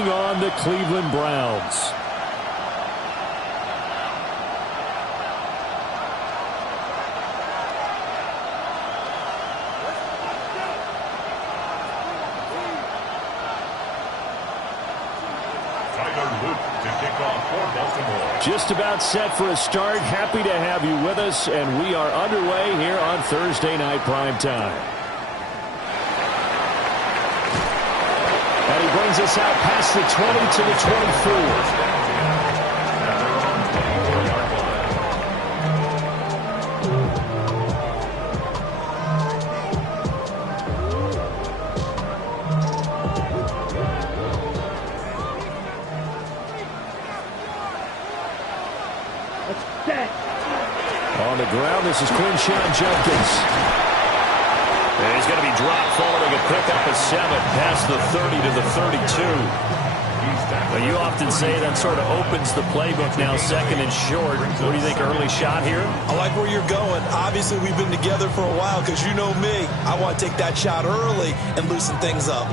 taking on the Cleveland Browns. Just about set for a start. Happy to have you with us, and we are underway here on Thursday Night Primetime. And he brings us out past the 20 to the 24. On the ground, this is Quinshon Judkins. And he's going to be dropped following a pickup of 7 past the 30 to the 32. Well, you often say that sort of opens the playbook now, second and short. What do you think, early shot here? I like where you're going. Obviously, we've been together for a while because you know me. I want to take that shot early and loosen things up.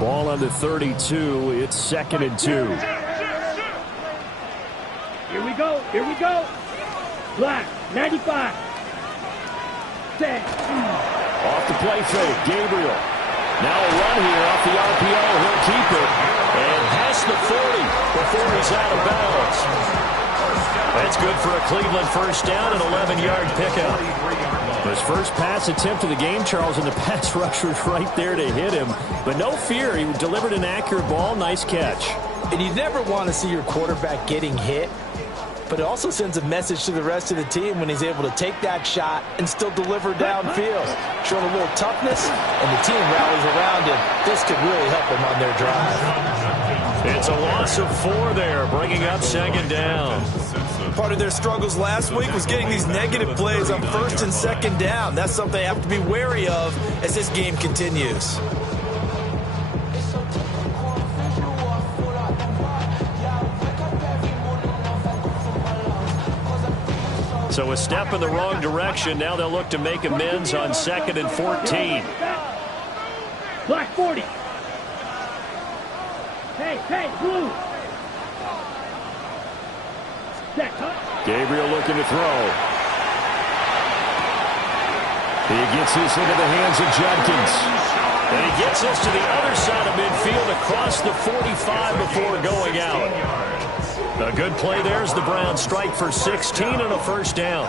Ball on the 32. It's 2nd and 2. Here we go. Here we go. Black, 95. Set. Off the play fake. Gabriel. Now a run here off the RPO. He'll keep it. And past the 40 before he's out of bounds. That's good for a Cleveland first down, an 11-yard pickup. His first pass attempt of the game, Charles, and the pass rusher's right there to hit him. But no fear, he delivered an accurate ball. Nice catch. And you never want to see your quarterback getting hit, but it also sends a message to the rest of the team when he's able to take that shot and still deliver downfield. Showing a little toughness, and the team rallies around him. This could really help them on their drive. It's a loss of 4 there, bringing up 2nd down. Part of their struggles last week was getting these negative plays on 1st and 2nd down. That's something they have to be wary of as this game continues. So a step in the wrong direction. Now they'll look to make amends on 2nd and 14. Black 40. Hey, blue. Gabriel looking to throw. He gets this into the hands of Judkins. And he gets this to the other side of midfield across the 45 before going out. A good play there as the Browns strike for 16 and a first down.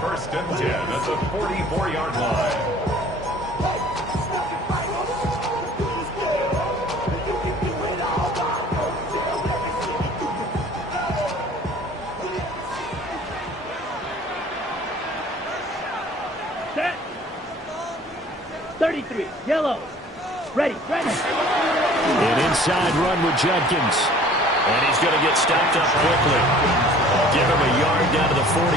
1st and 10 at the 44-yard line. Set. 33. Yellow. Ready. An inside run with Judkins. And he's going to get stopped up quickly. Give him a yard down to the 43.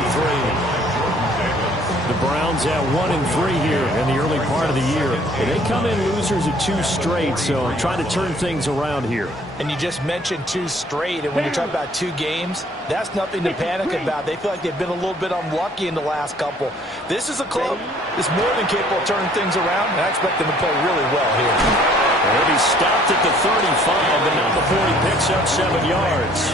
The Browns at 1-3 here in the early part of the year. And they come in losers of 2 straight, so trying to turn things around here. And you just mentioned 2 straight, and when you're talking about 2 games, that's nothing to panic about. They feel like they've been a little bit unlucky in the last couple. This is a club that's more than capable of turning things around, and I expect them to play really well here. And he stopped at the 35, but not before he picks up 7 yards.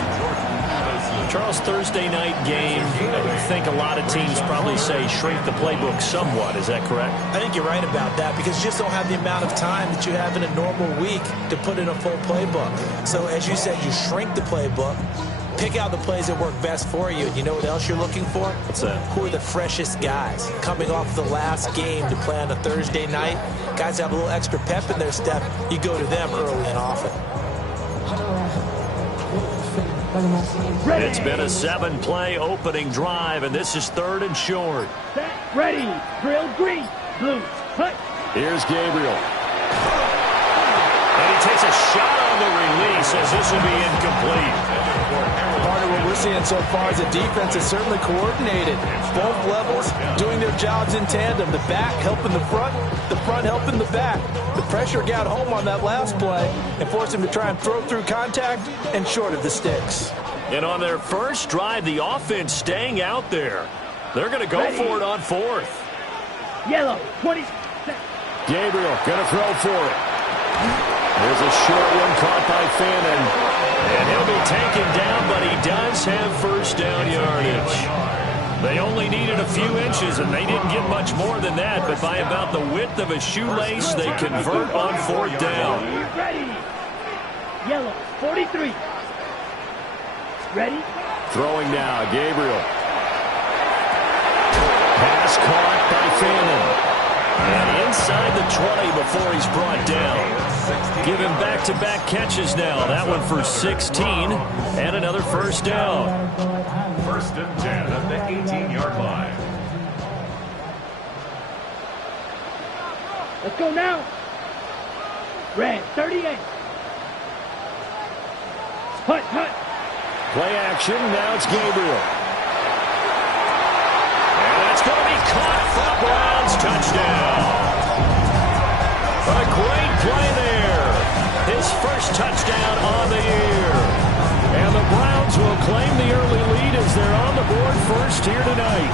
Charles, Thursday night game, I think a lot of teams probably say shrink the playbook somewhat. Is that correct? I think you're right about that because you just don't have the amount of time that you have in a normal week to put in a full playbook. So as you said, you shrink the playbook, pick out the plays that work best for you. And you know what else you're looking for? What's that? Who are the freshest guys coming off the last game to play on a Thursday night? Guys have a little extra pep in their step. You go to them early and often. It's been a 7-play opening drive, and this is 3rd and short. Ready. Drill green. Blue. Hut. Here's Gabriel. And he takes a shot on the release as this will be incomplete. Part of what we're seeing so far is the defense is certainly coordinated. Both levels doing their jobs in tandem. The back helping the front helping the back. The pressure got home on that last play and forced him to try and throw through contact and short of the sticks. And on their first drive, the offense staying out there. They're going to go for it on fourth. Yellow, 20. Gabriel going to throw for it. There's a short one caught by Fannin. And he'll be taken down, but he does have first down yardage. They only needed a few inches, and they didn't get much more than that. But by about the width of a shoelace, they convert on fourth down. Ready. Yellow, 43. Ready? Throwing now, Gabriel. Pass caught by Fannin. And inside the 20 before he's brought down. Give him back-to-back catches now. That one for 16 and another first down. First and 10 at the 18-yard line. Let's go now. Red, 38. Hut. Play action. Now it's Gabriel. And that's going to be caught for the Browns. Touchdown. A great play there. His first touchdown on the year. And the Browns will claim the early lead as they're on the board first here tonight.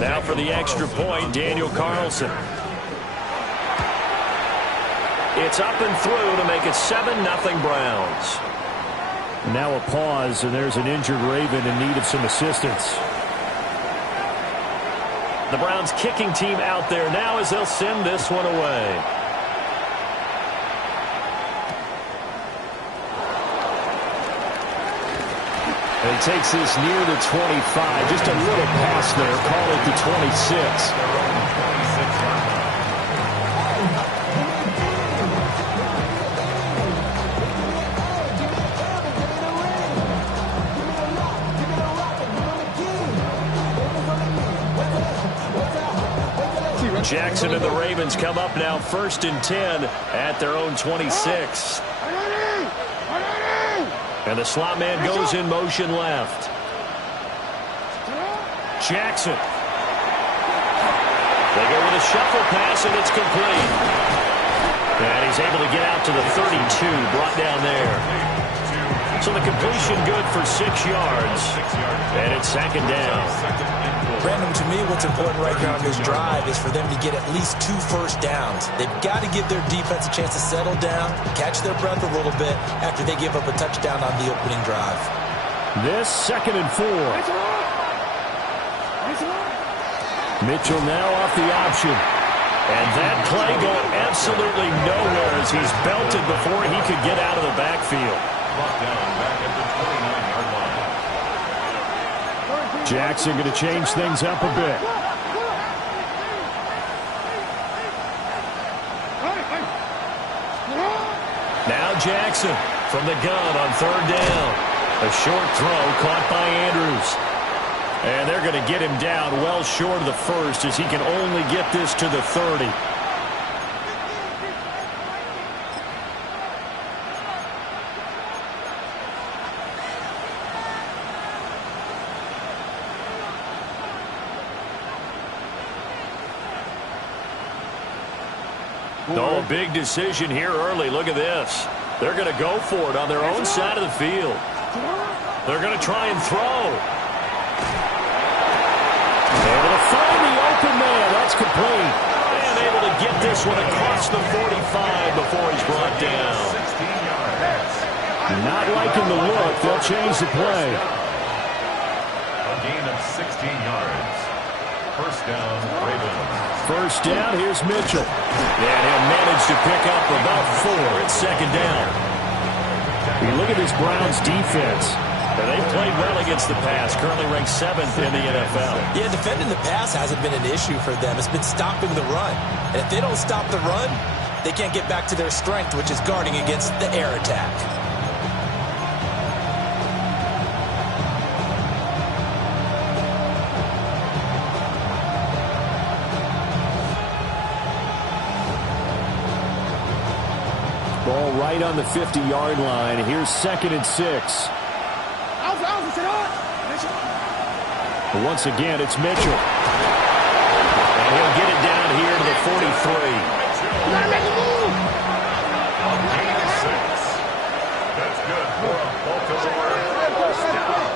Now for the extra point, Daniel Carlson. It's up and through to make it 7-0 Browns. Now a pause, and there's an injured Raven in need of some assistance. The Browns kicking team out there now as they'll send this one away. And he takes this near the 25. Just a little pass there. Call it the 26. Jackson and the Ravens come up now first and 10 at their own 26. And the slot man goes in motion left. Jackson. They go with a shuffle pass, and it's complete. And he's able to get out to the 32, brought down there. So the completion good for 6 yards. And it's second down. Brandon, to me, what's important right here on this drive is for them to get at least 2 first downs. They've got to give their defense a chance to settle down, catch their breath a little bit after they give up a touchdown on the opening drive. This 2nd and 4. Mitchell now off the option. And that play going absolutely nowhere as he's belted before he could get out of the backfield. Back at the 29-yard line. Jackson going to change things up a bit. Now Jackson from the gun on 3rd down. A short throw caught by Andrews. And they're going to get him down well short of the first as he can only get this to the 30. Oh, big decision here early. Look at this. They're going to go for it on their own side of the field. They're going to try and throw. Able to find the open man. That's complete. And able to get this one across the 45 before he's brought down. Not liking the look. They'll change the play. A gain of 16 yards. First down, Ravens. First down, here's Mitchell. And he'll manage to pick up about 4 at 2nd down. You look at this Browns defense. They've played well against the pass, currently ranked 7th in the NFL. Yeah, defending the pass hasn't been an issue for them. It's been stopping the run. And if they don't stop the run, they can't get back to their strength, which is guarding against the air attack. Ball right on the 50-yard line. Here's 2nd and 6. But once again, it's Mitchell. And he'll get it down here to the 43. That's good for a Baltimore first down.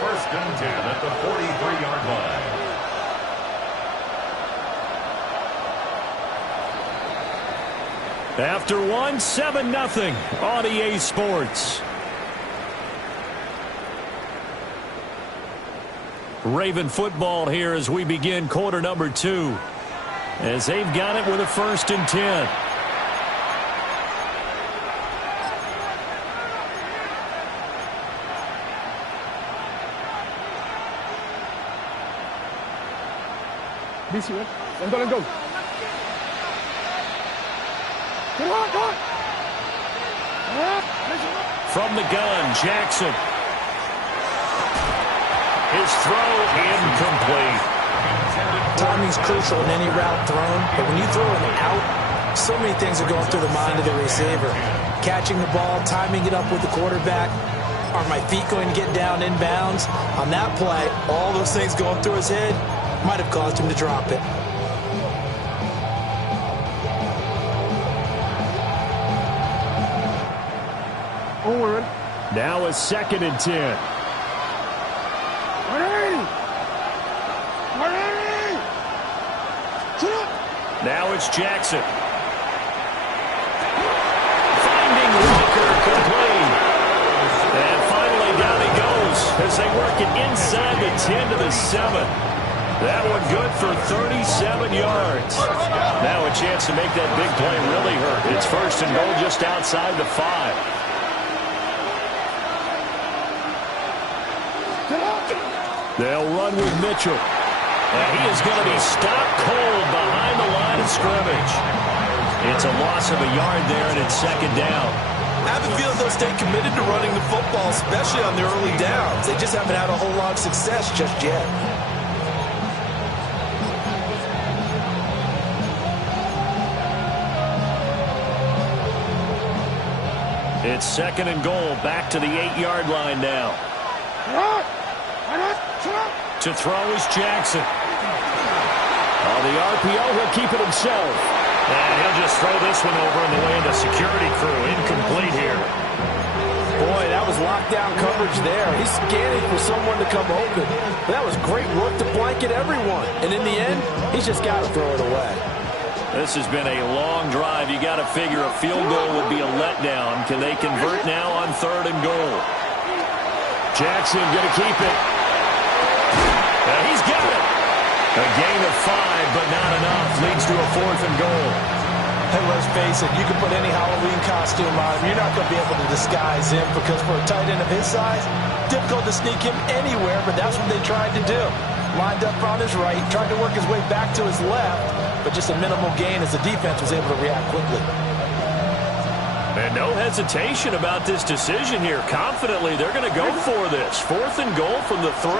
1st and 10 at the 43-yard line. After one, 7-0 on EA Sports. Raven football here as we begin quarter number 2. As they've got it with a 1st and 10. Let's go. From the gun, Jackson. His throw incomplete. Timing's crucial in any route thrown, but when you throw an out, so many things are going through the mind of the receiver. Catching the ball, timing it up with the quarterback. Are my feet going to get down inbounds? On that play, all those things going through his head might have caused him to drop it. Now a 2nd and 10. Now it's Jackson. Finding Walker complete. And finally down he goes as they work it inside the 10 to the 7. That one good for 37 yards. Now a chance to make that big play really hurt. It's 1st and goal just outside the 5. They'll run with Mitchell. And he is going to be stopped cold behind the line of scrimmage. It's a loss of a yard there, and it's 2nd down. I have a feeling they'll stay committed to running the football, especially on the early downs. They just haven't had a whole lot of success just yet. It's 2nd and goal, back to the 8-yard line now. To throw is Jackson. On the RPO, he'll keep it himself. And he'll just throw this one over in the way of the security crew. Incomplete here. Boy, that was lockdown coverage there. He's scanning for someone to come open. That was great work to blanket everyone. And in the end, he's just got to throw it away. This has been a long drive. You got to figure a field goal would be a letdown. Can they convert now on 3rd and goal? Jackson going to keep it. And he's got it. A gain of 5, but not enough. Leads to a 4th and goal. Hey, let's face it, you can put any Halloween costume on him. You're not going to be able to disguise him because for a tight end of his size, difficult to sneak him anywhere, but that's what they tried to do. Lined up on his right, tried to work his way back to his left, but just a minimal gain as the defense was able to react quickly. And no hesitation about this decision here. Confidently, they're going to go for this. 4th and goal from the 3.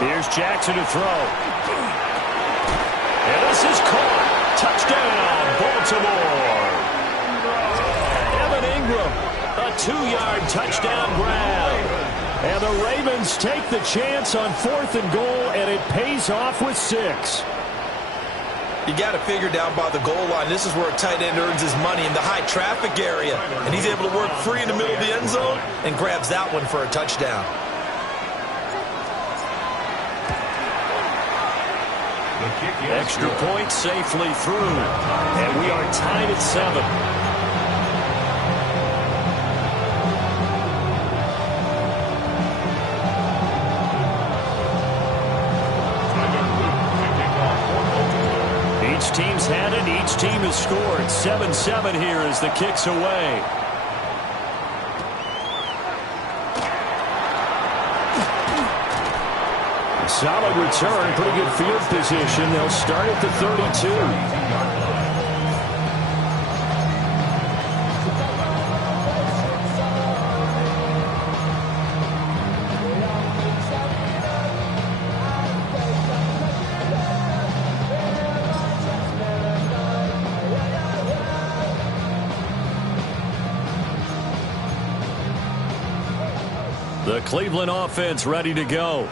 Here's Jackson to throw. And this is caught. Touchdown, Baltimore. Evan Ingram, a 2-yard touchdown grab. And the Ravens take the chance on 4th and goal, and it pays off with 6. You got to figure down by the goal line. This is where a tight end earns his money, in the high traffic area. And he's able to work free in the middle of the end zone and grabs that one for a touchdown. Extra point safely through. And we are tied at 7. Each team's had it. Each team has scored. 7-7 here as the kick's away. Solid return. Pretty good field position. They'll start at the 32. The Cleveland offense ready to go.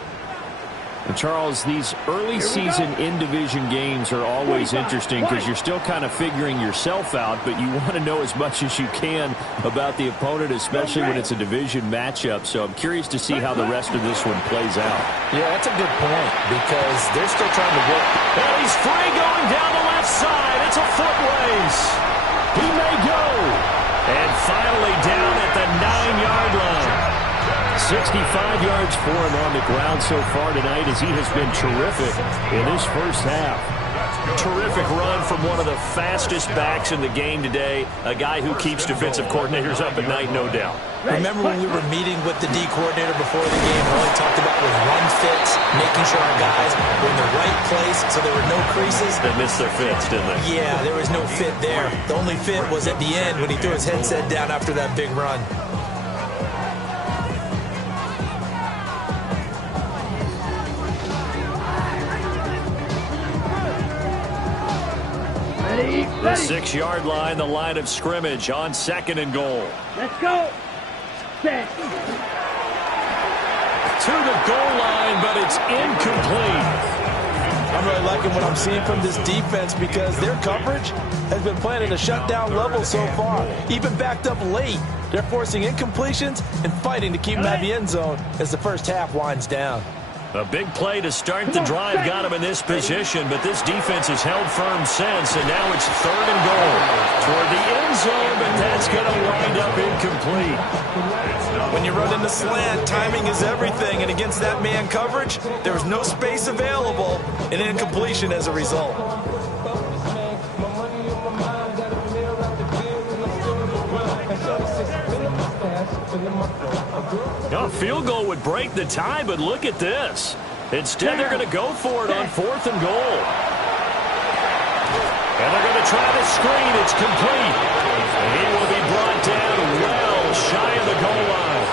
And Charles, these early season in-division games are always interesting because you're still kind of figuring yourself out, but you want to know as much as you can about the opponent, especially when it's a division matchup. So I'm curious to see how the rest of this one plays out. Yeah, that's a good point because they're still trying to work. And he's free going down the left side. It's a foot race. He may go. And finally down at the 9-yard line. 65 yards for him on the ground so far tonight as he has been terrific in this first half. Terrific run from one of the fastest backs in the game today, a guy who keeps defensive coordinators up at night, no doubt. Remember when we were meeting with the D coordinator before the game, all he talked about was run fits, making sure our guys were in the right place so there were no creases. They missed their fits, didn't they? Yeah, there was no fit there. The only fit was at the end when he threw his headset down after that big run. The 6-yard line, the line of scrimmage on 2nd and goal. Let's go. Set. To the goal line, but it's incomplete. I'm really liking what I'm seeing from this defense because their coverage has been playing at a shutdown level so far. Even backed up late, they're forcing incompletions and fighting to keep them out of the end zone as the first half winds down. A big play to start the drive got him in this position, but this defense has held firm since, and now it's 3rd and goal toward the end zone, but that's going to wind up incomplete. When you run in the slant, timing is everything, and against that man coverage, there was no space available, and incompletion as a result. A field goal would break the tie, but look at this. Instead, they're going to go for it on 4th and goal. And they're going to try to screen. It's complete. And he will be brought down well shy of the goal line.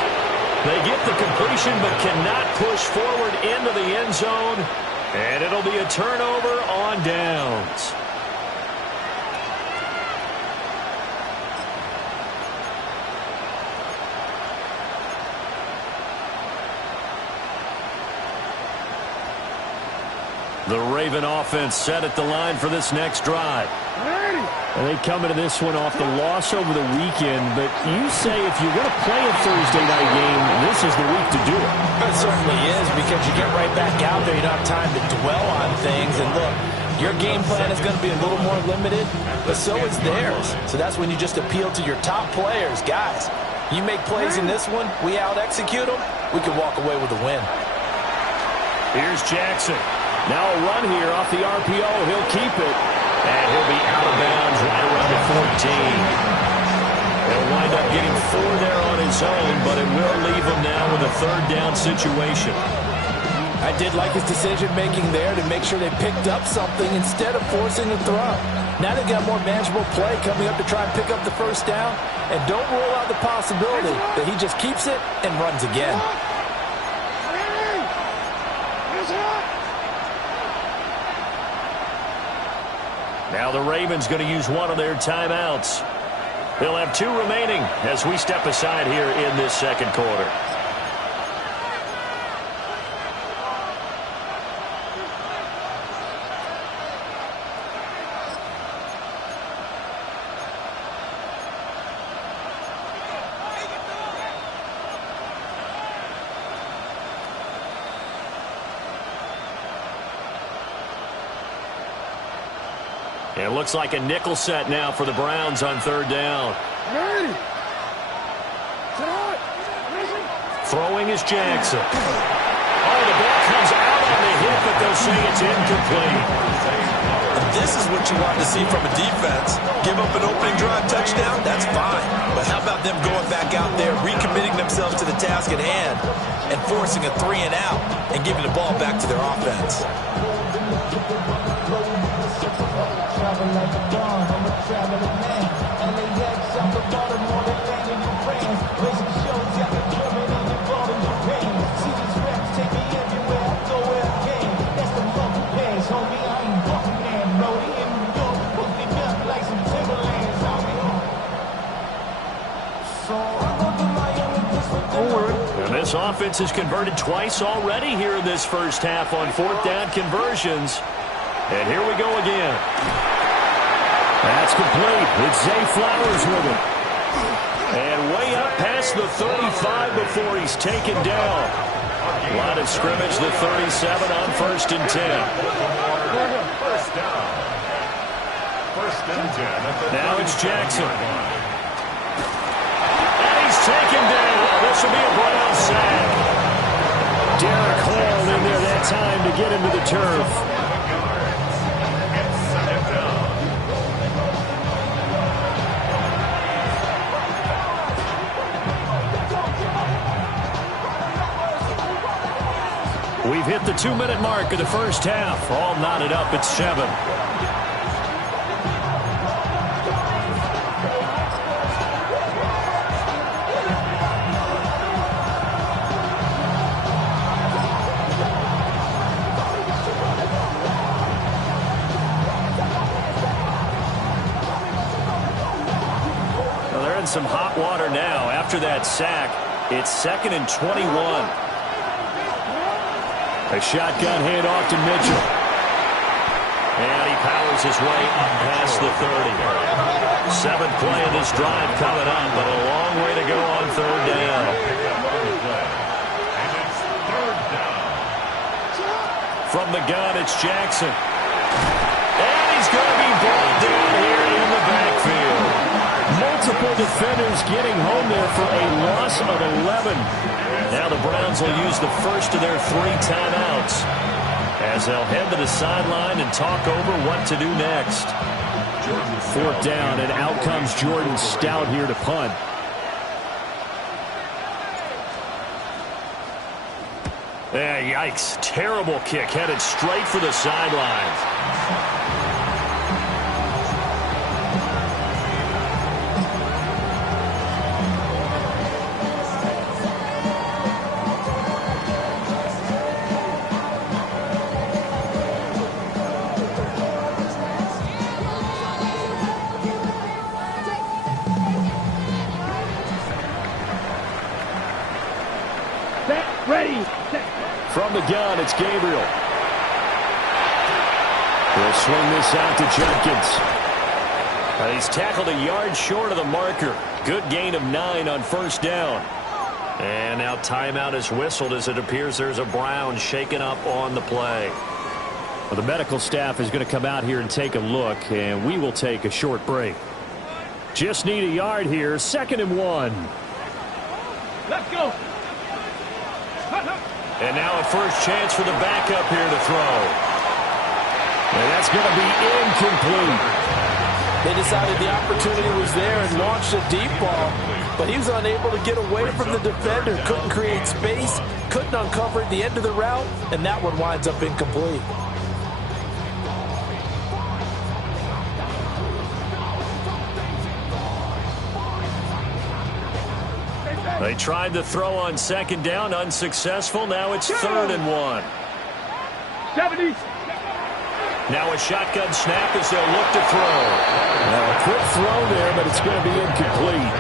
They get the completion but cannot push forward into the end zone. And it'll be a turnover on downs. The Raven offense set at the line for this next drive. And they come into this one off the loss over the weekend, but you say if you're going to play a Thursday night game, this is the week to do it. It certainly is because you get right back out there. You don't have time to dwell on things. And look, your game plan is going to be a little more limited, but so is theirs. So that's when you just appeal to your top players. Guys, you make plays in this one, we out-execute them, we can walk away with a win. Here's Jackson. Now a run here off the RPO. He'll keep it. And he'll be out of bounds right around the 14. He'll wind up getting 4 there on his own, but it will leave him now with a 3rd down situation. I did like his decision-making there to make sure they picked up something instead of forcing the throw. Now they've got more manageable play coming up to try and pick up the 1st down. And don't rule out the possibility that he just keeps it and runs again. Now the Ravens going to use one of their timeouts. They'll have 2 remaining as we step aside here in this 2nd quarter. It looks like a nickel set now for the Browns on 3rd down. Throwing is Jackson. Oh, the ball comes out on the hit, but they'll say it's incomplete. And this is what you want to see from a defense. Give up an opening drive touchdown, that's fine. But how about them going back out there, recommitting themselves to the task at hand, and forcing a 3 and out, and giving the ball back to their offense. Like a dawn, I'm a traveling man. LAX, I'm the Baltimore, Atlanta, New France. Racing shows out in Germany and Baltimore, Japan. See these reps take me everywhere, I go where I can. That's the local pass, homie, I ain't walking that. Brody in New York, hook it up like some Timberlands, homie. So I go to Miami just for And this offense has converted twice already here in this first half on fourth down conversions. And here we go again. That's complete. It's Zay Flowers with it. And way up past the 35 before he's taken down. Line of scrimmage, the 37 on 1st and 10. First down. 1st and 10. Now it's Jackson. And he's taken down. This will be a Brown sack. Derek Hall in there that time to get into the turf. We've hit the 2-minute mark of the first half. All knotted up at 7. Well, they're in some hot water now. After that sack, it's 2nd and 21. A shotgun handoff to Mitchell. And he powers his way up past the 30. 7th play of this drive coming up, but a long way to go on 3rd down. From the gun, it's Jackson. And he's going to be brought down here in the backfield. Multiple defenders getting home there for a loss of 11. Now the Browns will use the first of their 3 timeouts as they'll head to the sideline and talk over what to do next. 4th down, and out comes Jordan Stout here to punt. Yikes. Terrible kick headed straight for the sidelines. From the gun, it's Gabriel. He'll swing this out to Jenkins. He's tackled a yard short of the marker. Good gain of 9 on 1st down. And now timeout is whistled as it appears there's a Brown shaken up on the play. Well, the medical staff is going to come out here and take a look, and we will take a short break. Just need a yard here. 2nd and 1. Let's go. And now a first chance for the backup here to throw. And that's going to be incomplete. They decided the opportunity was there and launched a deep ball, but he was unable to get away from the defender. Couldn't create space, couldn't uncover the end of the route, and that one winds up incomplete. They tried to throw on 2nd down, unsuccessful. Now it's 3rd and 1. 70. Now a shotgun snap as they'll look to throw. A quick throw there, but it's going to be incomplete.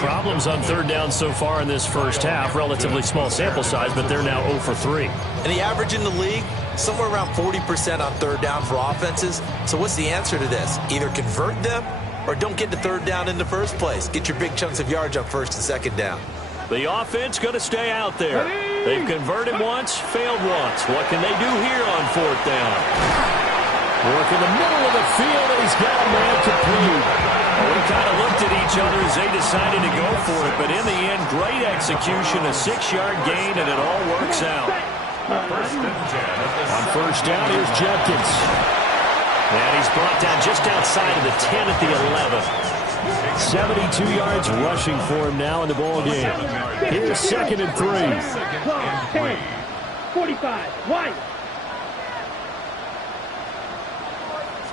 Problems on 3rd down so far in this first half. Relatively small sample size, but they're now 0 for 3. And the average in the league, somewhere around 40% on 3rd down for offenses. So what's the answer to this? Either convert them or don't get to 3rd down in the first place. Get your big chunks of yards on 1st and 2nd down. The offense going to stay out there. They've converted once, failed once. What can they do here on 4th down? Work in the middle of the field, and he's got a man complete. We kind of looked at each other as they decided to go for it, but in the end, great execution, a 6-yard gain, and it all works out. On 1st down, here's Jenkins. And he's brought down just outside of the 10 at the 11. 72 yards rushing for him now in the ball game. Here's 2nd and 3. 10, 45, wide.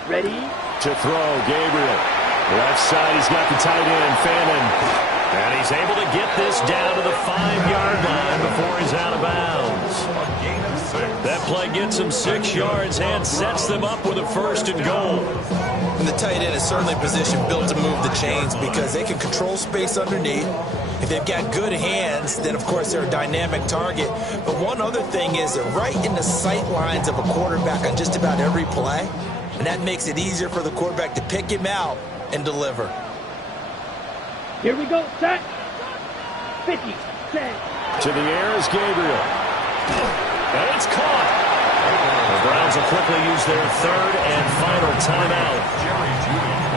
Ready? To throw, Gabriel. Left side, he's got the tight end, Fannin. And he's able to get this down to the 5-yard line before he's out of bounds. That play gets him 6 yards and sets them up with a 1st and goal. And the tight end is certainly a position built to move the chains because they can control space underneath. If they've got good hands, then, of course, they're a dynamic target. But one other thing is they're right in the sight lines of a quarterback on just about every play. And that makes it easier for the quarterback to pick him out and deliver. Here we go, set. 50, set. To the air is Gabriel. And it's caught. The Browns will quickly use their third and final timeout,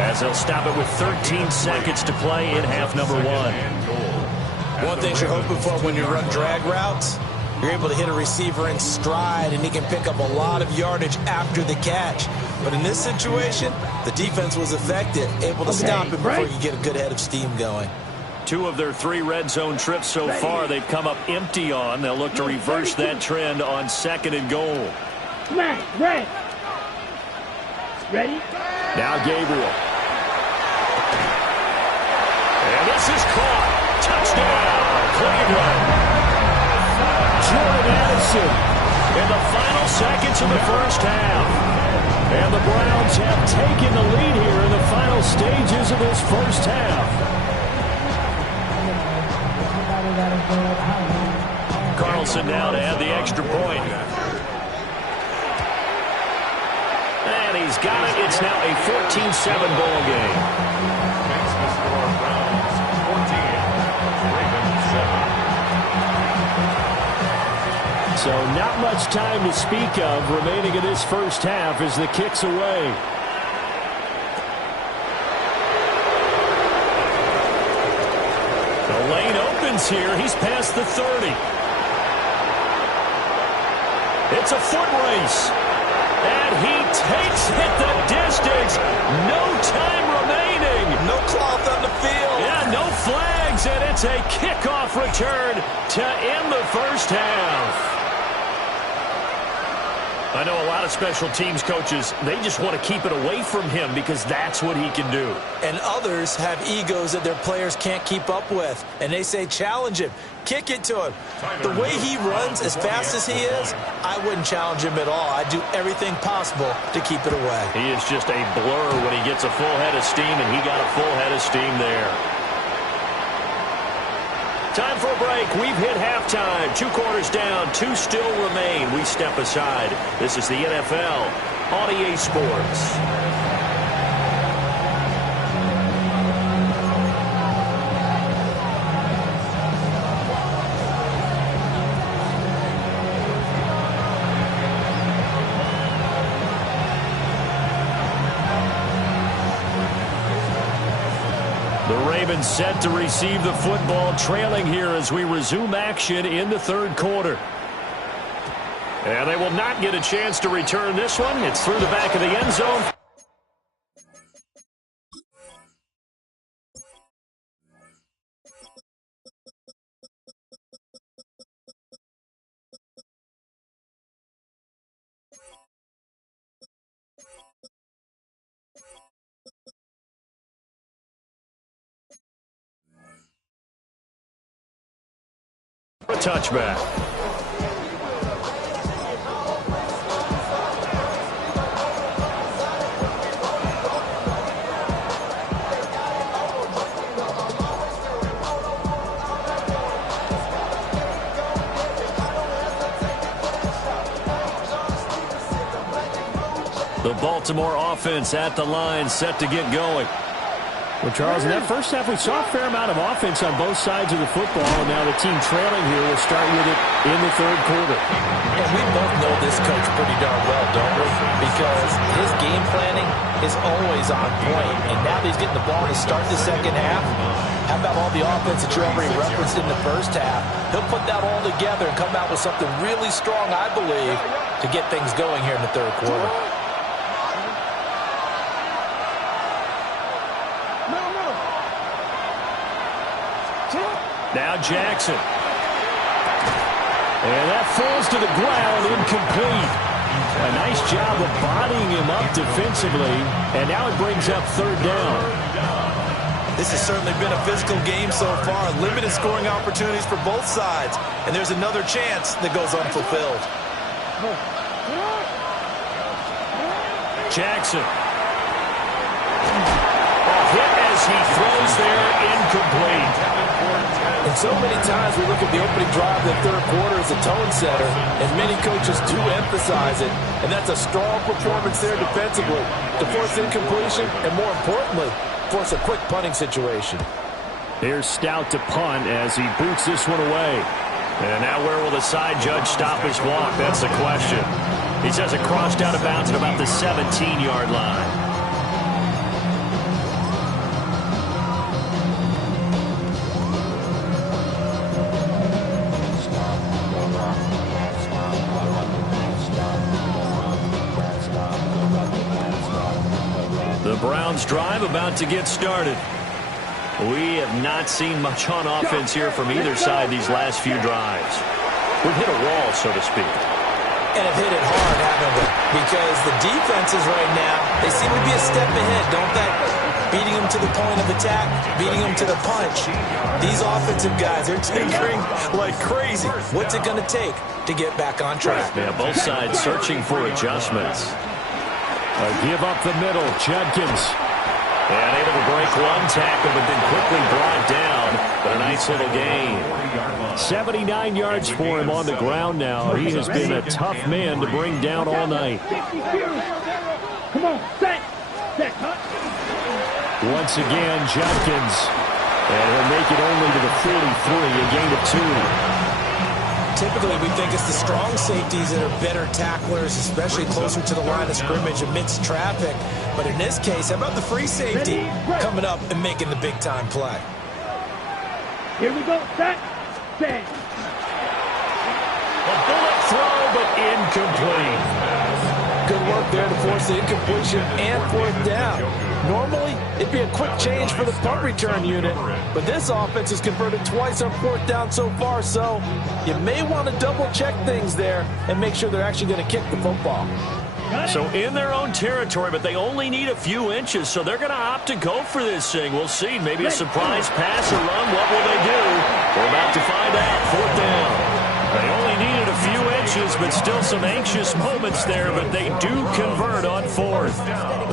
as they'll stop it with 13 seconds to play in half number one. One thing you're hoping for when you run drag routes, you're able to hit a receiver in stride, and he can pick up a lot of yardage after the catch. But in this situation, the defense was effective, able to stop him before you get a good head of steam going. 2 of their 3 red zone trips so far they've come up empty on. They'll look to reverse that trend on 2nd and goal. Smash, red. Ready? Now Gabriel. And this is caught. Touchdown, Cleveland. Jordan Addison in the final seconds of the first half. And the Browns have taken the lead here in the final stages of this first half. Carlson now to add the extra point. And he's got it. It's now a 14-7 ball game. So not much time to speak of remaining in this first half as the kick's away. The lane opens here. He's past the 30. It's a foot race. And he takes it the distance. No time remaining. No cloth on the field. Yeah, no flags. And it's a kickoff return to end the first half. I know a lot of special teams coaches, they just want to keep it away from him because that's what he can do. And others have egos that their players can't keep up with. And they say, challenge him. Kick it to him. The way he runs as fast as he is, I wouldn't challenge him at all. I'd do everything possible to keep it away. He is just a blur when he gets a full head of steam, and he got a full head of steam there. Time for a break. We've hit halftime. 2 quarters down. 2 still remain. We step aside. This is the NFL on EA Sports. Ravens set to receive the football, trailing here as we resume action in the 3rd quarter. And they will not get a chance to return this one. It's through the back of the end zone. A touchback. The Baltimore offense at the line, set to get going. Well, Charles, in that first half, we saw a fair amount of offense on both sides of the football, and now the team trailing here will start with it in the 3rd quarter. And we both know this coach pretty darn well, don't we? Because his game planning is always on point, and now that he's getting the ball to start the 2nd half, how about all the offense that you already referenced in the first half? He'll put that all together and come out with something really strong, I believe, to get things going here in the 3rd quarter. Now Jackson. And that falls to the ground, incomplete. A nice job of bodying him up defensively, and now it brings up 3rd down. This has certainly been a physical game so far. Limited scoring opportunities for both sides, and there's another chance that goes unfulfilled. Jackson. as he throws there, incomplete. And so many times we look at the opening drive of the third quarter as a tone setter, and many coaches do emphasize it, and that's a strong performance there defensively to force incompletion and, more importantly, force a quick punting situation. Here's Stout to punt as he boots this one away. And now where will the side judge stop his walk? That's the question. He says it crossed out of bounds at about the 17-yard line. The Browns drive about to get started. We have not seen much on offense here from either side these last few drives. We've hit a wall, so to speak. And have hit it hard, haven't we? Because the defenses right now, they seem to be a step ahead, don't they? Beating them to the point of attack, beating them to the punch. These offensive guys are tinkering like crazy. What's it going to take to get back on track? Yeah, both sides searching for adjustments. Give up the middle, Judkins. And able to break one tackle, but then quickly brought down. But a nice little gain. 79 yards for him on the ground now. He has been a tough man to bring down all night. Come on, set, huh? Once again, Judkins. And he'll make it only to the 43, a gain of 2. Typically, we think it's the strong safeties that are better tacklers, especially closer to the line of scrimmage amidst traffic. But in this case, how about the free safety coming up and making the big-time play? Here we go, set. A bullet throw, but incomplete. Good work there to force the incompletion and fourth down. Normally, it'd be a quick change for the punt return unit, but this offense has converted twice on fourth down so far, so you may want to double-check things there and make sure they're actually going to kick the football. So in their own territory, but they only need a few inches, so they're going to opt to go for this thing. We'll see. Maybe a surprise pass or run. What will they do? We're about to find out. Fourth down. They only needed a few inches, but still some anxious moments there, but they do convert on fourth.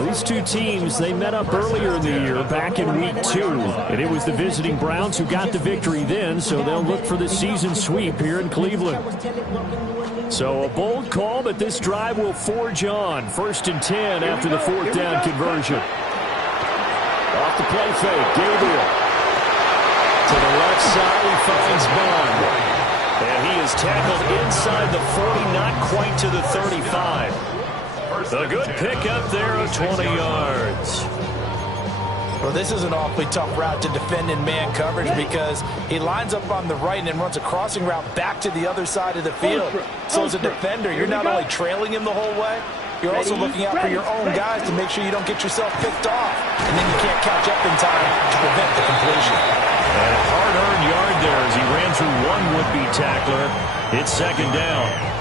These two teams, they met up earlier in the year, back in week 2, and it was the visiting Browns who got the victory then, so they'll look for the season sweep here in Cleveland. So a bold call, but this drive will forge on. 1st and 10 after the fourth down conversion. Off the play fake, Gabriel. To the left side, he finds Bond. And he is tackled inside the 40, not quite to the 35. A good pickup there of 20 yards. Well, this is an awfully tough route to defend in man coverage because he lines up on the right and then runs a crossing route back to the other side of the field. So as a defender, you're not only trailing him the whole way, you're also looking out for your own guys to make sure you don't get yourself picked off. And then you can't catch up in time to prevent the completion. And a hard-earned yard there as he ran through one would-be tackler. It's 2nd down.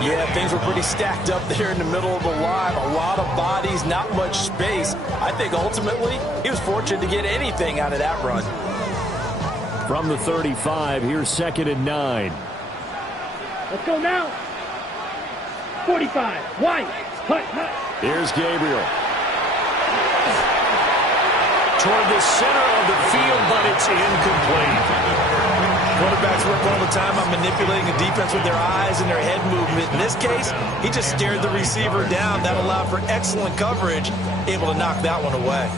Yeah, things were pretty stacked up there in the middle of the line. A lot of bodies, not much space. I think ultimately he was fortunate to get anything out of that run. From the 35, here's 2nd and 9. Let's go now. 45. White. Hut. Here's Gabriel. Toward the center of the field, but it's incomplete. Quarterbacks work all the time on manipulating the defense with their eyes and their head movement. In this case, he just stared the receiver down. That allowed for excellent coverage, able to knock that one away.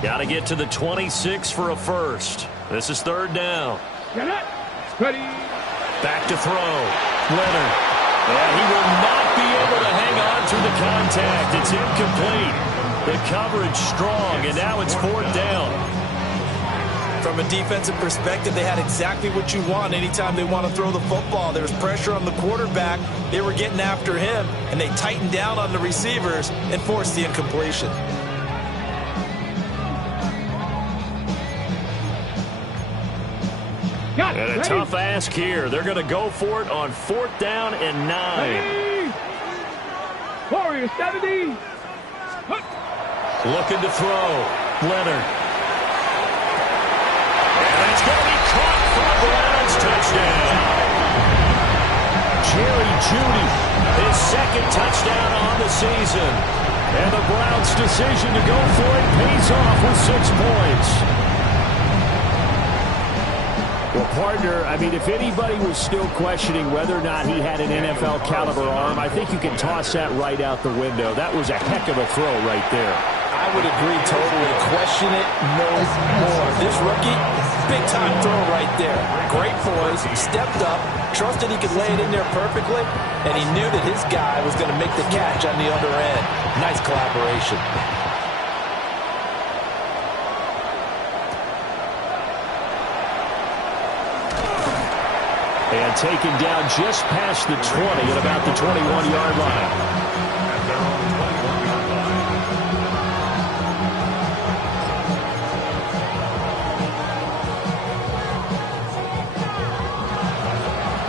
Got to get to the 26 for a first. This is 3rd down. Ready. Back to throw. Leonard. And he will not be able to hang on through the contact. It's incomplete. The coverage strong, and now it's 4th down. From a defensive perspective, they had exactly what you want anytime they want to throw the football. There was pressure on the quarterback. They were getting after him, and they tightened down on the receivers and forced the incompletion. And a tough ask here. They're going to go for it on 4th down and 9. Warrior 70. Looking to throw. Leonard. And it's going to be caught for a Browns touchdown. Jerry Jeudy, his 2nd Jackson. And the Browns' decision to go for it pays off with 6 points. Well, partner, I mean, if anybody was still questioning whether or not he had an NFL caliber arm, I think you can toss that right out the window. That was a heck of a throw right there. I would agree totally. Question it no more. This rookie, big-time throw right there. Great poise, stepped up, trusted he could lay it in there perfectly, and he knew that his guy was going to make the catch on the other end. Nice collaboration. And taken down just past the 20 at about the 21-yard line. At their own 21-yard line.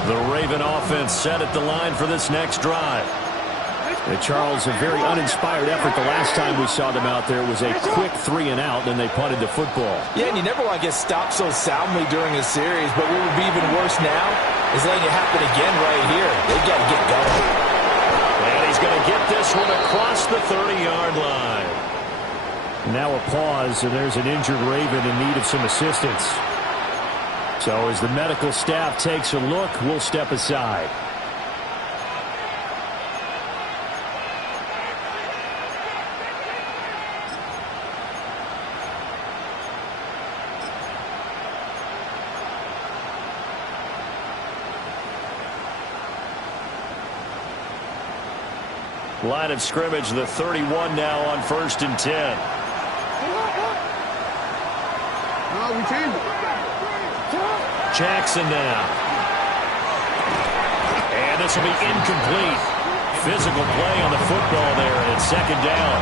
The Raven offense set at the line for this next drive. Charles, a very uninspired effort the last time we saw them out there was a quick 3-and-out, and they punted the football. Yeah, and you never want to get stopped so soundly during a series, but what would be even worse now is letting it happen again right here. They've got to get going. And he's going to get this one across the 30-yard line. Now a pause, and there's an injured Raven in need of some assistance. So as the medical staff takes a look, we'll step aside. Line of scrimmage, the 31 now on 1st and 10. No, we changed it. Jackson now. And this will be incomplete. Physical play on the football there, and it's 2nd down.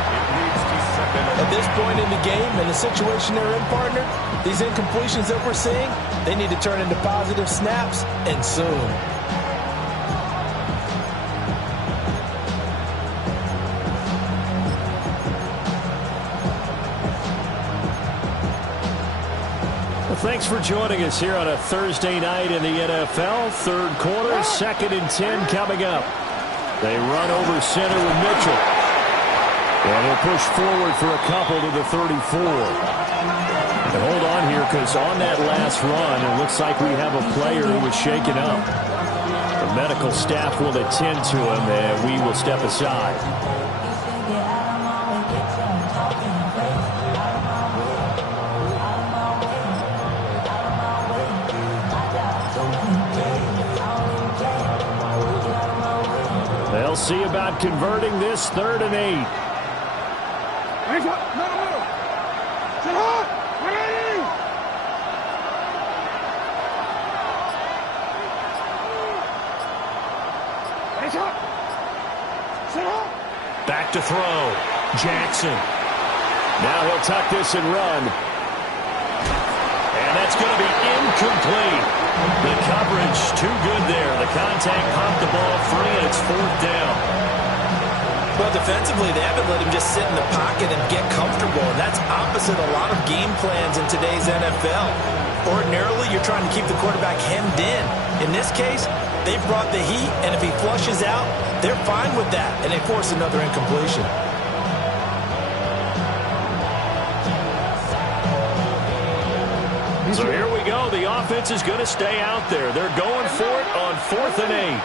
At this point in the game and the situation they're in, partner, these incompletions that we're seeing, they need to turn into positive snaps, and soon. Thanks for joining us here on a Thursday night in the NFL. 3rd quarter, 2nd and 10 coming up. They run over center with Mitchell. And he'll push forward for a couple to the 34. And hold on here, because on that last run, it looks like we have a player who was shaken up. The medical staff will attend to him, and we will step aside. They'll see about converting this 3rd and 8. Back to throw. Jackson. Now he'll tuck this and run. And that's going to be incomplete. The coverage too good there. The contact popped the ball free, and it's 4th down. Well, defensively, they haven't let him just sit in the pocket and get comfortable, and that's opposite a lot of game plans in today's NFL. Ordinarily, you're trying to keep the quarterback hemmed in. In this case, they've brought the heat, and if he flushes out, they're fine with that, and they force another incompletion. So here we go. The offense is going to stay out there. They're going for it on 4th and 8.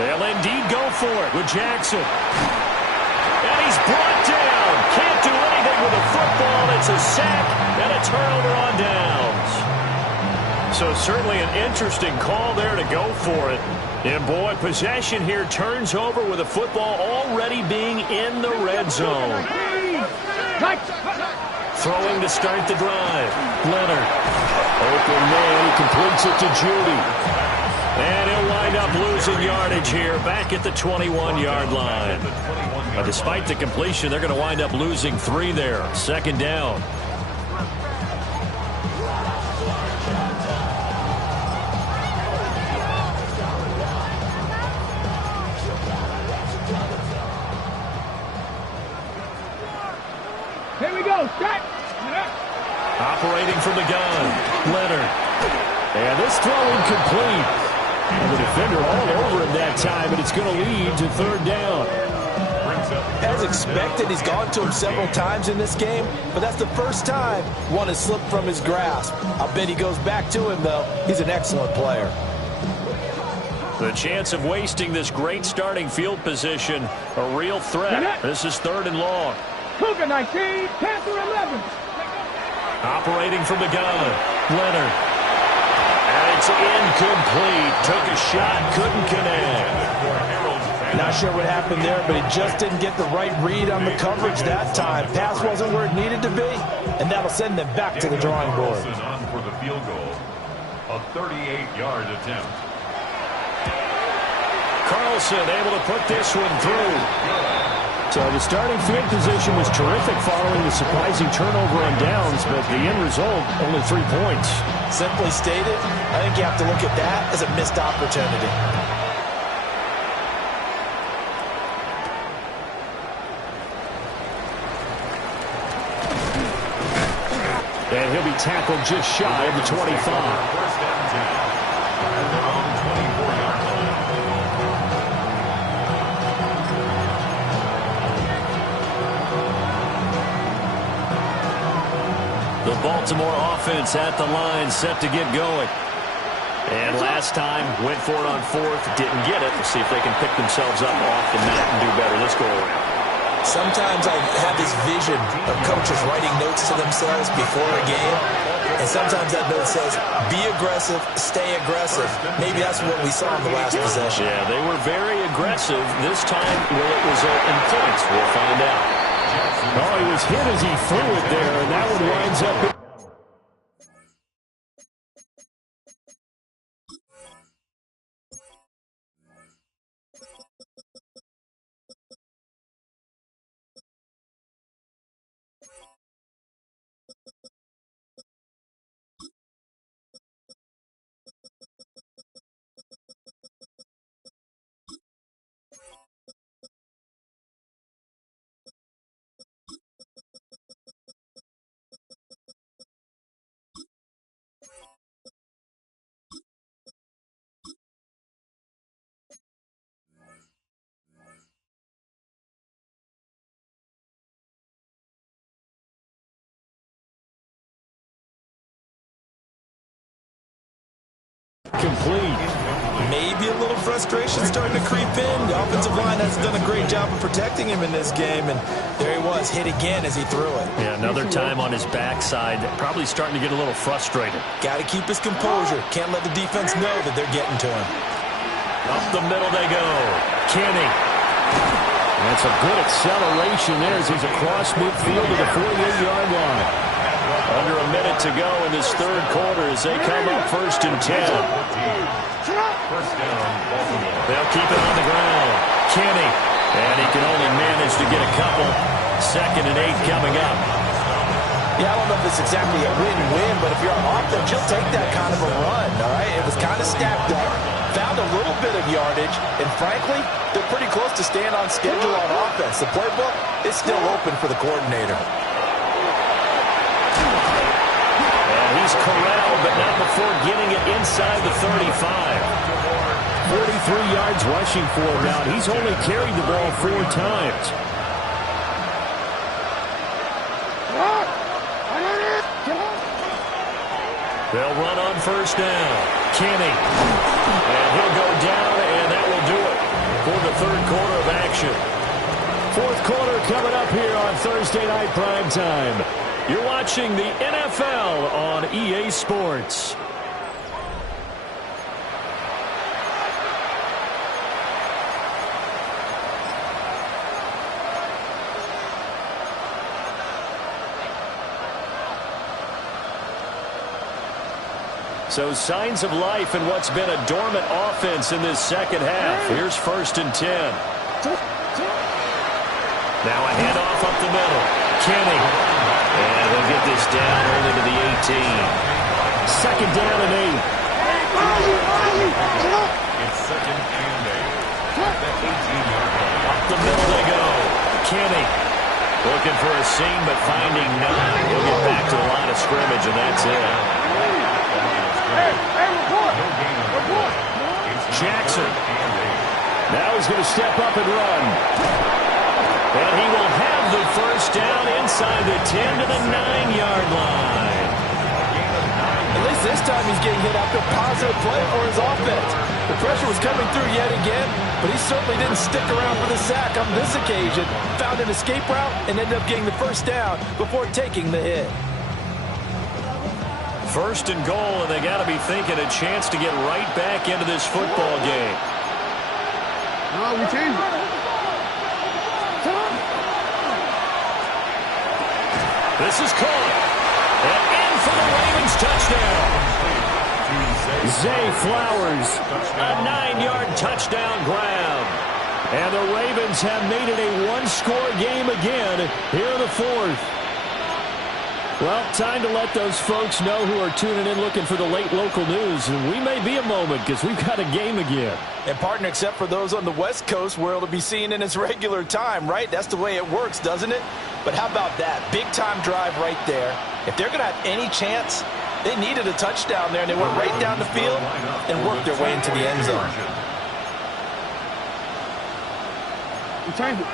They'll indeed go for it with Jackson. And he's brought down. Can't do anything with the football. It's a sack and a turnover on downs. So certainly an interesting call there to go for it. And boy, possession here turns over with the football already being in the red zone. Throwing to start the drive. Leonard. Open man. He completes it to Judy. And he'll wind up losing yardage here back at the 21-yard line. Despite the completion, they're going to wind up losing 3 there. 2nd down. Here we go. Set. Operating from the gun, Leonard. And this throw incomplete. And the defender all over him that time, and it's going to lead to third down. As expected, he's gone to him several times in this game, but that's the first time one has slipped from his grasp. I'll bet he goes back to him, though. He's an excellent player. The chance of wasting this great starting field position, a real threat. This is third and long. Cougar 19, Panther 11. Operating from the gun, Leonard. And it's incomplete. Took a shot, couldn't connect. Not sure what happened there, but he just didn't get the right read on the coverage that time. Pass wasn't where it needed to be, and that'll send them back to the drawing board. On for the field goal, a 38-yard attempt. Carlson able to put this one through. So the starting field position was terrific following the surprising turnover on downs, but the end result, only 3 points. Simply stated, I think you have to look at that as a missed opportunity. And he'll be tackled just shy of the 25. First down 10. At their own 24-yard line. The Baltimore offense at the line, set to get going. And last time, went for it on fourth, didn't get it. Let's see if they can pick themselves up off the mat and do better this go-around. Sometimes I have this vision of coaches writing notes to themselves before a game, and sometimes that note says, be aggressive, stay aggressive. Maybe that's what we saw in the last possession. Yeah, they were very aggressive. This time, will it result in points? We'll find out. Oh, he was hit as he threw it there, and that one winds up. Complete. Maybe a little frustration starting to creep in. The offensive line has done a great job of protecting him in this game, and there he was, hit again as he threw it. Yeah, another time on his backside, probably starting to get a little frustrated. Got to keep his composure. Can't let the defense know that they're getting to him. Up the middle they go. Kenny. That's a good acceleration there as he's across midfield to the 48-yard line. Under a minute to go in this third quarter as they come up first and 10. First down, Baltimore. They'll keep it on the ground. Kenny. And he can only manage to get a couple. 2nd and 8 coming up. Yeah, I don't know if it's exactly a win-win, but if you're on offense, you'll take that kind of a run, all right? It was kind of stacked up, found a little bit of yardage, and frankly, they're pretty close to staying on schedule on offense. The playbook is still open for the coordinator. And he's corralled, but not before getting it inside the 35. 43 yards rushing for him now. He's only carried the ball 4 times. They'll run on first down. Kenny. And he'll go down, and that will do it for the third quarter of action. Fourth quarter coming up here on Thursday Night Primetime. You're watching the NFL on EA Sports. So signs of life in what's been a dormant offense in this second half. Here's 1st and 10. Now a handoff up the middle. Kenny. And he'll get this down only to the 18. 2nd down and 8. It's 2nd and 8. The 18-yard line. Up the middle they go. Kenny. Looking for a seam, but finding none. He'll get back to the line of scrimmage, and that's it. Jackson. Now he's going to step up and run. And he will have the first down inside the 10 to the 9-yard line. At least this time he's getting hit after a positive play for his offense. The pressure was coming through yet again, but he certainly didn't stick around for the sack on this occasion. Found an escape route and ended up getting the first down before taking the hit. First and goal, and they got to be thinking a chance to get right back into this football game. No, we changed it. This is caught. And in for the Ravens touchdown. Zay Flowers, a 9-yard touchdown grab. And the Ravens have made it a one-score game again here in the fourth. Well, time to let those folks know who are tuning in looking for the late local news. And we may be a moment because we've got a game again. And partner, except for those on the West Coast where it'll be seen in its regular time, right? That's the way it works, doesn't it? But how about that? Big-time drive right there. If they're going to have any chance, they needed a touchdown there, and they went right down the field and worked their way into the end zone. We changed it.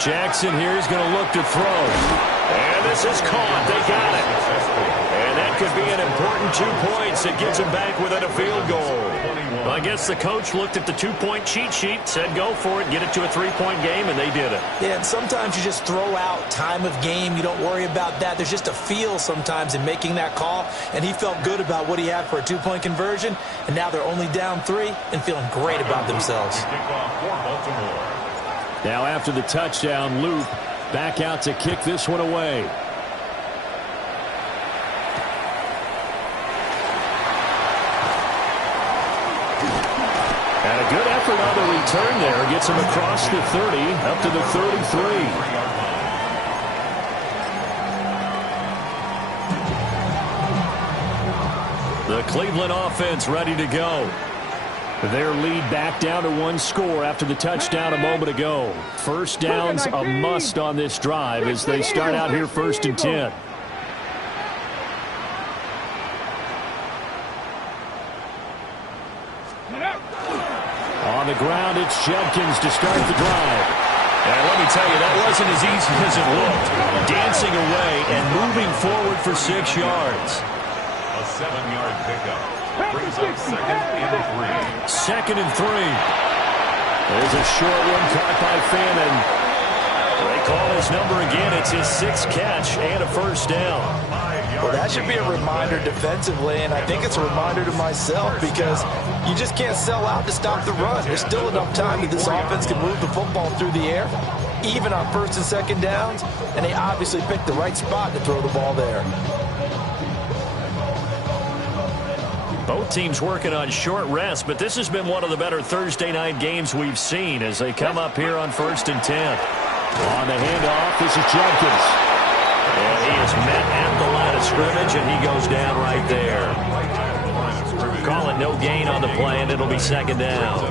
Jackson here is going to look to throw. And this is caught. They got it. And that could be an important 2 points that gets him back within a field goal. Well, I guess the coach looked at the 2-point cheat sheet, said go for it, get it to a 3-point game, and they did it. Yeah, and sometimes you just throw out time of game. You don't worry about that. There's just a feel sometimes in making that call, and he felt good about what he had for a 2-point conversion, and now they're only down 3 and feeling great about themselves. Now after the touchdown, loop back out to kick this one away. And a good effort on the return there. Gets him across the 30, up to the 33. The Cleveland offense ready to go. Their lead back down to 1 score after the touchdown a moment ago. First down's a must on this drive as they start out here 1st and 10. On the ground, it's Judkins to start the drive. And let me tell you, that wasn't as easy as it looked. Dancing away and moving forward for 6 yards. A 7-yard pickup. Brings up 2nd and 3. 2nd and 3. There's a short one caught by Fannin. They call his number again. It's his 6th catch and a first down. Well, that should be a reminder defensively, and I think it's a reminder to myself because you just can't sell out to stop the run. There's still enough time that this offense can move the football through the air, even on 1st and 2nd downs, and they obviously picked the right spot to throw the ball there. Both teams working on short rest, but this has been one of the better Thursday night games we've seen as they come up here on 1st and 10. On the handoff, this is Jenkins. And he is met at the line of scrimmage, and he goes down right there. Call it no gain on the play, and it'll be 2nd down.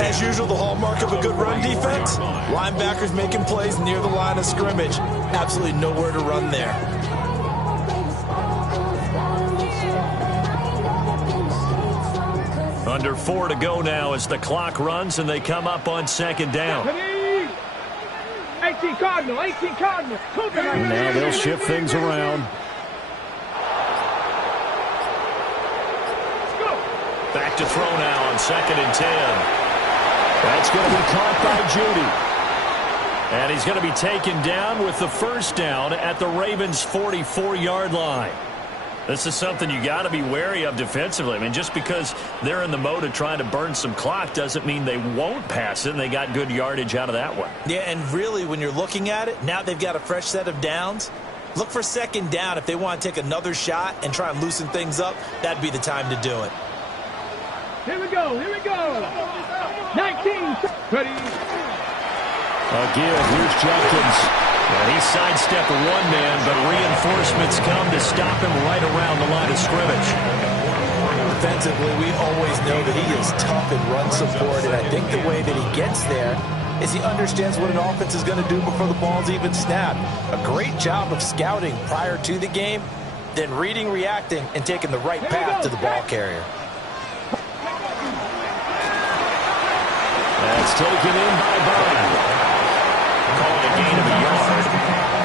As usual, the hallmark of a good run defense, linebackers making plays near the line of scrimmage. Absolutely nowhere to run there. Under 4 to go now as the clock runs, and they come up on 2nd down. 18 Cardinal, 18 Cardinal. And now they'll shift things around. Back to throw now on 2nd and 10. That's going to be caught by Judy. And he's going to be taken down with the first down at the Ravens' 44-yard line. This is something you got to be wary of defensively. I mean, just because they're in the mode of trying to burn some clock doesn't mean they won't pass it, and they got good yardage out of that one. Yeah, and really, when you're looking at it, now they've got a fresh set of downs. Look for 2nd down. If they want to take another shot and try and loosen things up, that'd be the time to do it. Here we go, here we go. 19. Ready. Again, here's Jenkins. And he sidestepped one man, but reinforcements come to stop him right around the line of scrimmage. Defensively, we always know that he is tough in run support, and I think the way that he gets there is he understands what an offense is going to do before the ball's even snapped. A great job of scouting prior to the game, then reading, reacting, and taking the right path to the ball carrier. That's taken in by Bond. Calling a gain of a yard.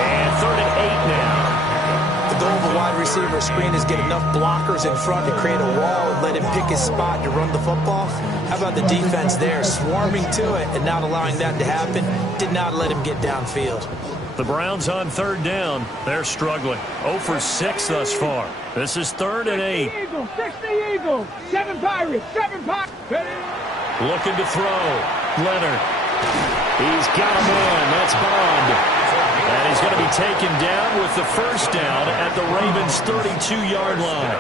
And 3rd and 8 now. The goal of a wide receiver screen is get enough blockers in front to create a wall and let him pick his spot to run the football. How about the defense there, swarming to it and not allowing that to happen? Did not let him get downfield. The Browns on 3rd down. They're struggling. 0 for 6 thus far. This is 3rd and 8. Eagles, 60 Eagles, 7 Pirates, 7 Pirates. Looking to throw. Leonard. He's got a man. That's Bond. And he's going to be taken down with the first down at the Ravens' 32-yard line.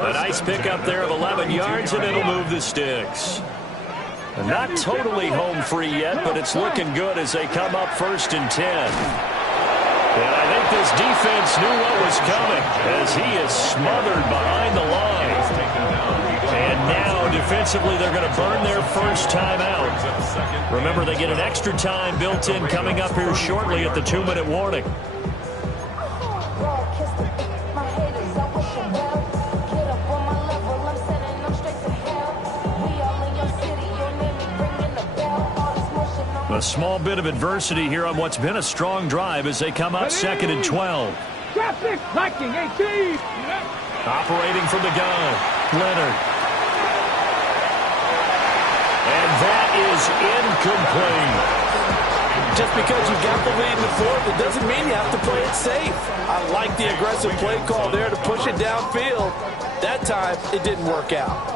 A nice pickup there of 11 yards, and it'll move the sticks. Not totally home free yet, but it's looking good as they come up 1st and 10. And I think this defense knew what was coming as he is smothered behind the line. And now, defensively, they're going to burn their first time out. Remember, they get an extra time built in coming up here shortly at the 2-minute warning. A small bit of adversity here on what's been a strong drive as they come up 2nd and 12. Traffic, lacking 18. Operating from the gun, Leonard. And that is incomplete. Just because you got the lead in the 4th, it doesn't mean you have to play it safe. I like the aggressive play call there to push it downfield. That time, it didn't work out.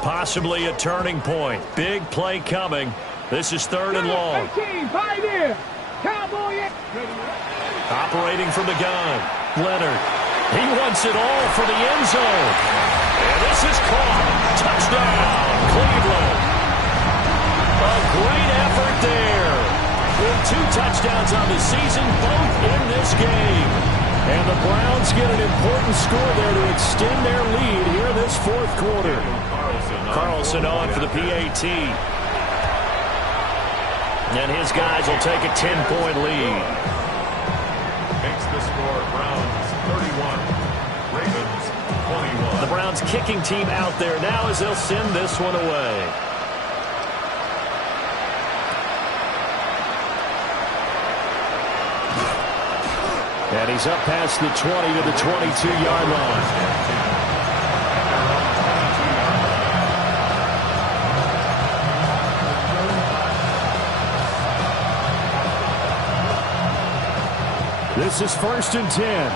Possibly a turning point. Big play coming. This is 3rd and long. 18, Pioneer. Cowboy. Operating from the gun, Leonard. He wants it all for the end zone. And this is caught. Touchdown, Cleveland. A great effort there. With 2 touchdowns on the season, both in this game. And the Browns get an important score there to extend their lead here this 4th quarter. Carlson on for the PAT. And his guys will take a 10-point lead. Makes the score Browns 31, Ravens 21. The Browns kicking team out there now as they'll send this one away. And he's up past the 20 to the 22-yard line. This is 1st and 10.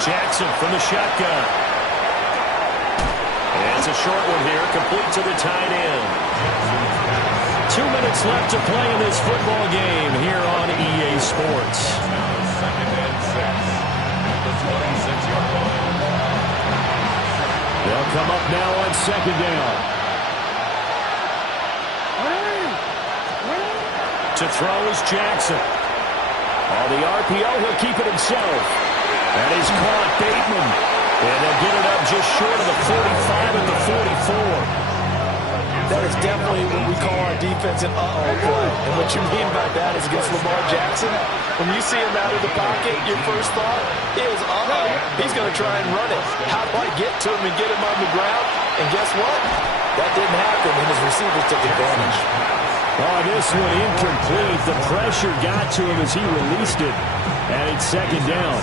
Jackson from the shotgun. And it's a short one here, complete to the tight end. 2 minutes left to play in this football game here on EA Sports. 2nd and 6 at the 26-yard line. They'll come up now on 2nd down. To throw is Jackson. On the RPO, he'll keep it himself. And he's caught Bateman. And they'll get it up just short of the 45 at the 44. That is definitely what we call our defense an uh-oh play. And what you mean by that is against Lamar Jackson. When you see him out of the pocket, your first thought is, uh-oh, he's going to try and run it. How do I get to him and get him on the ground? And guess what? That didn't happen, and his receivers took advantage. Oh, this one incomplete. The pressure got to him as he released it. And it's 2nd down.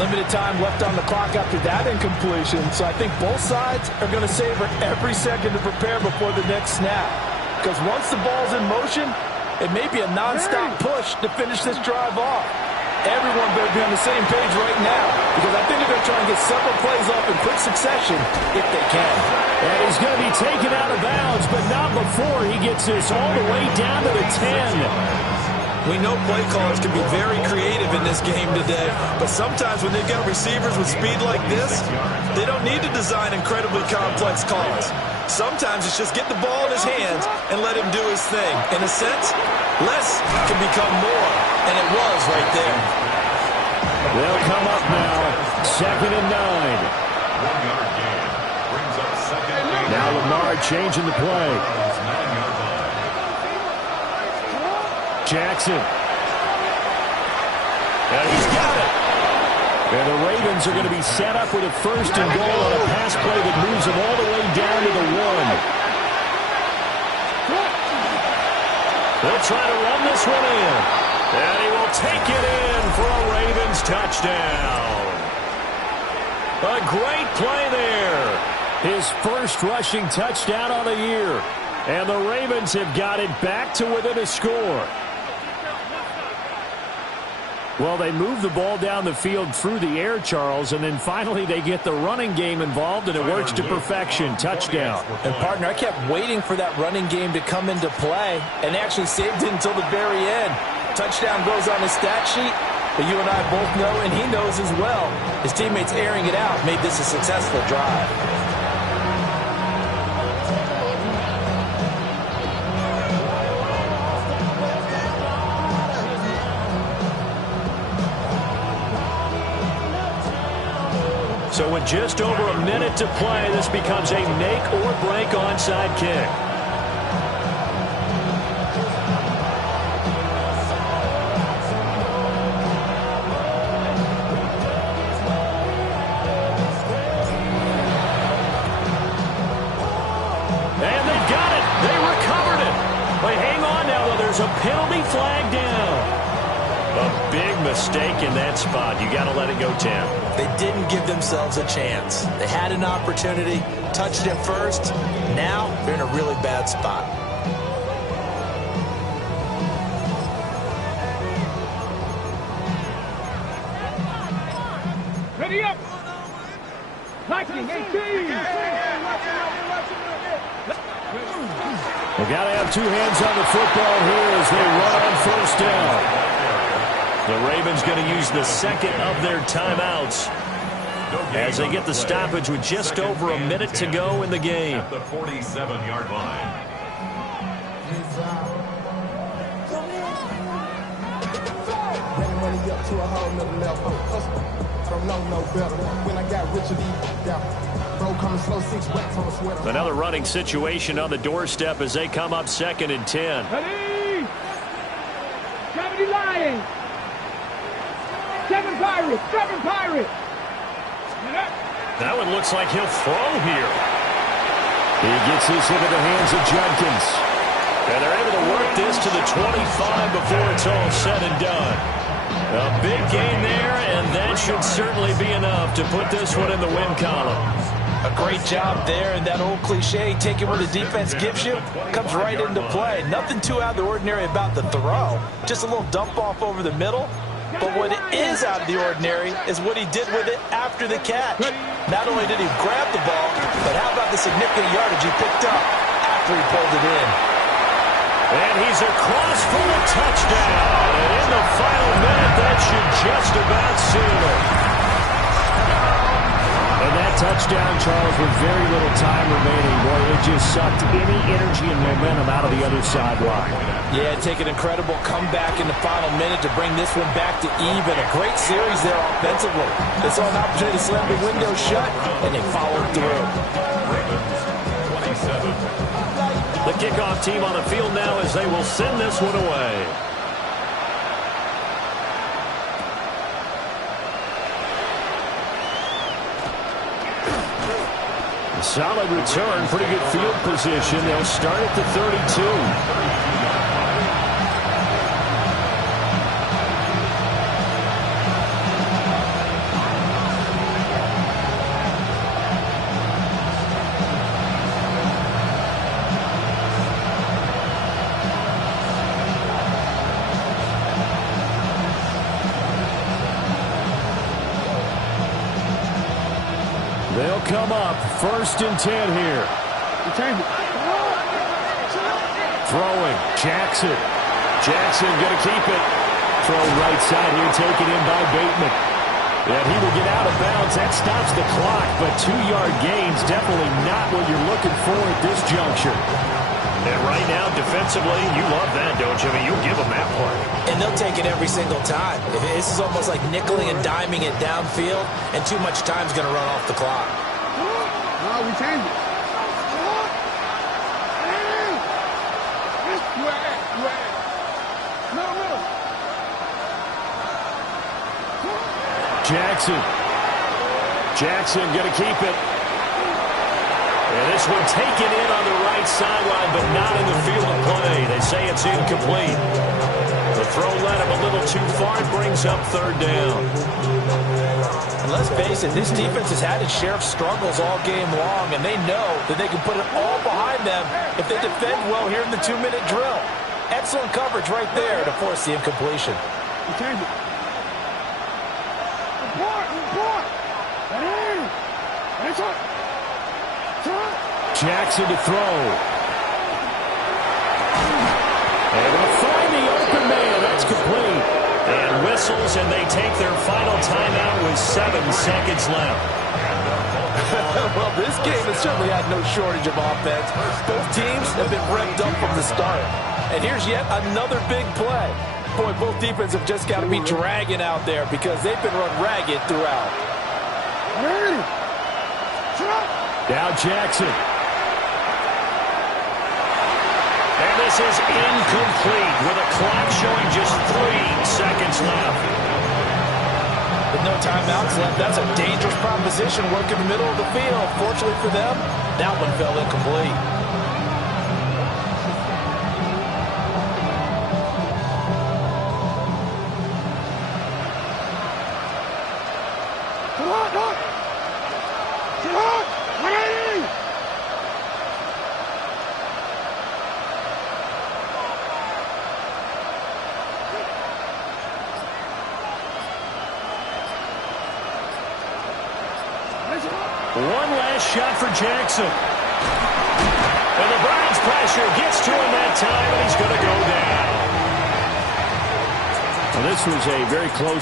Limited time left on the clock after that incompletion, so I think both sides are going to savor every second to prepare before the next snap. Because once the ball's in motion, it may be a nonstop push to finish this drive off. Everyone better be on the same page right now, because I think they're going to try and get several plays off in quick succession if they can. And he's going to be taken out of bounds, but not before he gets this all the way down to the 10. We know play callers can be very creative in this game today, but sometimes when they've got receivers with speed like this, they don't need to design incredibly complex calls. Sometimes it's just get the ball in his hands and let him do his thing. In a sense, less can become more, and it was right there. They'll come up now, 2nd and 9. 1-yard gain brings up 2nd and 8. Now Lamar changing the play. 9-yard line. Jackson. And he's got it. And the Ravens are going to be set up with a 1st and goal on a pass play that moves them all the way down to the 1. They'll try to run this one in. And he will take it in for a Ravens touchdown. A great play there. His first rushing touchdown on the year. And the Ravens have got it back to within a score. Well, they move the ball down the field through the air, Charles, and then finally they get the running game involved, and it works to perfection. Touchdown. And, partner, I kept waiting for that running game to come into play and actually saved it until the very end. Touchdown goes on his stat sheet, but you and I both know, and he knows as well, his teammates airing it out made this a successful drive. So with just over a minute to play, this becomes a make-or-break onside kick. And they've got it. They recovered it. Wait, hang on now, though. There's a penalty flag down. A big mistake in that spot. You got to let it go, Tim. They didn't give themselves a chance. They had an opportunity, touched it first. Now they're in a really bad spot. Ready up. Lightning 18. They got to have two hands on the football here as they run on 1st down. The Ravens going to use the 2nd of their timeouts as they get the stoppage with just over a minute to go in the game. At the 47-yard line. Another running situation on the doorstep as they come up 2nd and 10. Ready. Gravity Lions. 7 Pirates. 7 Pirates. That one looks like he'll throw here. He gets this into the hands of Judkins. And they're able to work this to the 25 before it's all said and done. A big gain there, and that should certainly be enough to put this one in the win column. A great job there, and that old cliche, taking what the defense gives you, comes right into play. Nothing too out of the ordinary about the throw. Just a little dump off over the middle. But what is out of the ordinary is what he did with it after the catch. Not only did he grab the ball, but how about the significant yardage he picked up after he pulled it in. And he's across for the touchdown. And in the final minute, that should just about seal it. And that touchdown, Charles, with very little time remaining, boy, it just sucked any energy and momentum out of the other sideline. Yeah, take an incredible comeback in the final minute to bring this one back to even. A great series there offensively. They saw an opportunity to slam the window shut, and they followed through. The kickoff team on the field now as they will send this one away. Solid return, pretty good field position. They'll start at the 32. They'll come up 1st and 10 here. Throwing, Jackson. Jackson going to keep it. Throw right side here, taken in by Bateman. And he will get out of bounds. That stops the clock, but 2-yard gains, definitely not what you're looking for at this juncture. And right now, defensively, you love that, don't you? I mean, you'll give them that play. And they'll take it every single time. This is almost like nickeling and diming it downfield, and too much time's going to run off the clock. No, we changed it. Jackson going to keep it. And this one taken in on the right sideline, but not in the field of play. They say it's incomplete. The throw led him a little too far. It brings up third down. And let's face it, this defense has had its share of struggles all game long, and they know that they can put it all behind them if they defend well here in the 2-minute drill. Excellent coverage right there to force the incompletion. We changed it. Jackson to throw. And they'll find the open man. That's complete. And whistles, and they take their final timeout with 7 seconds left. Well, this game has certainly had no shortage of offense. Both teams have been revved up from the start. And here's yet another big play. Boy, both defenses have just got to be dragging out there because they've been run ragged throughout. Now Jackson. And this is incomplete with a clock showing just 3 seconds left. With no timeouts left, that's a dangerous proposition working the middle of the field. Fortunately for them, that one fell incomplete. One last shot for Jackson. And the Browns pressure gets to him that time, and he's going to go down. Well, this was a very close